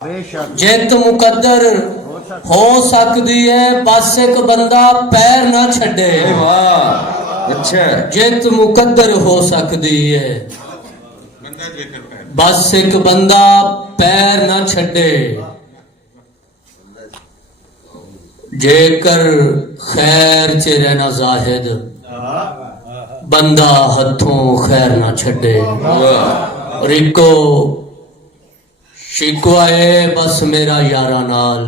जित मुकद्दर हो सकती है, बस एक बंदा पैर ना छड़े। अच्छा, जित मुकद्दर हो सकती है, बस एक बंदा पैर ना छड़े। जेकर खैर च रहना जाहिद, बंदा हथों खैर ना छड़े। रिको शिकवा है बस मेरा यारा नाल,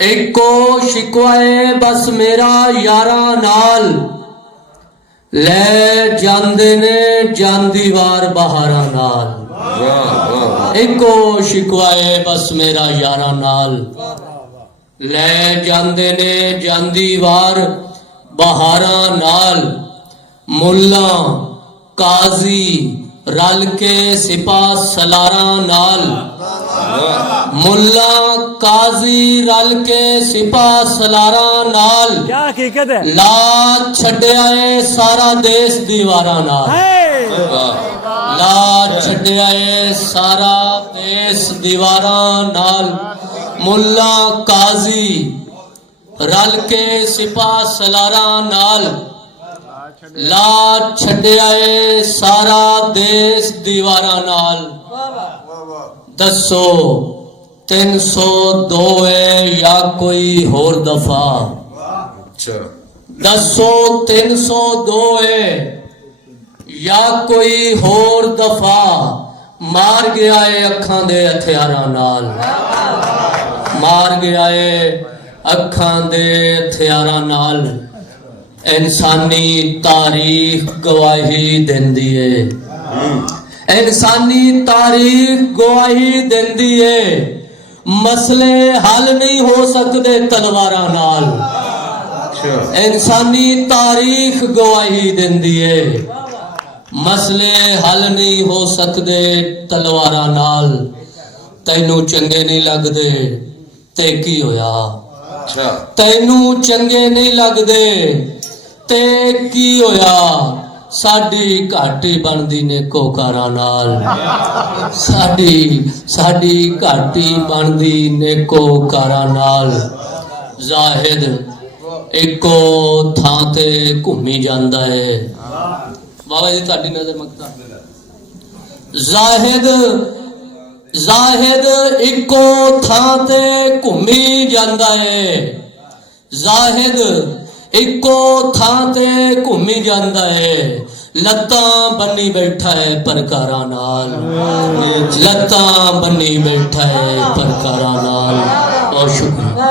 एको शिकवा है बस मेरा यारा नाल। ले जांदे ने जांदी वार बहारा नाल। एको शिकवा है बस मेरा यारा नाल, ले जांदे ने जांदी वार बहारा नाल। मुल्ला काजी रल के सिपा सलारा नाल, मुल्ला काजी रल के सिपा सलारा नाल। क्या हकीकत है? ला छड्या है सारा देश दीवारा नाल, ला छड्या है सारा देश दीवारा नाल। मुल्ला काजी रल के सिपा सलारा नाल, ला छड्या है सारा देश दीवारा नाल। दसो 302 है या कोई होर दफा? दसो 302 है या कोई होर दफा? मार गया है अखां दे हथियारां नाल, मार गया है अखां दे हथियारां नाल। इंसानी तारीख गवाही देंदी है, इंसानी तारीख गवाही देंदी है। मसले हल नहीं हो सकते तलवारां नाल, इंसानी तारीख गवाही देंदी है। मसले हल नहीं हो सकते तलवारां नाल। तैनू चंगे नहीं लगदे ते की होया? तैनू चंगे नहीं लगदे ते की होया? साडी घाटी बनदी ने कोकारा नाल, साडी घाटी बनदी ने कोकारा नाल। जाहिद एको थां ते घूमी जांदा है। बाबा जी तुहाडी नजर मकता। जाहिद एको थां ते घूमी जांदा है, जाहिद एको थां ते घूमी जांदा है। लत्तां बन्नी बैठा है परकारा नाल, लत्तां बन्नी बैठा है परकारा नाल। बहुत शुक्रिया।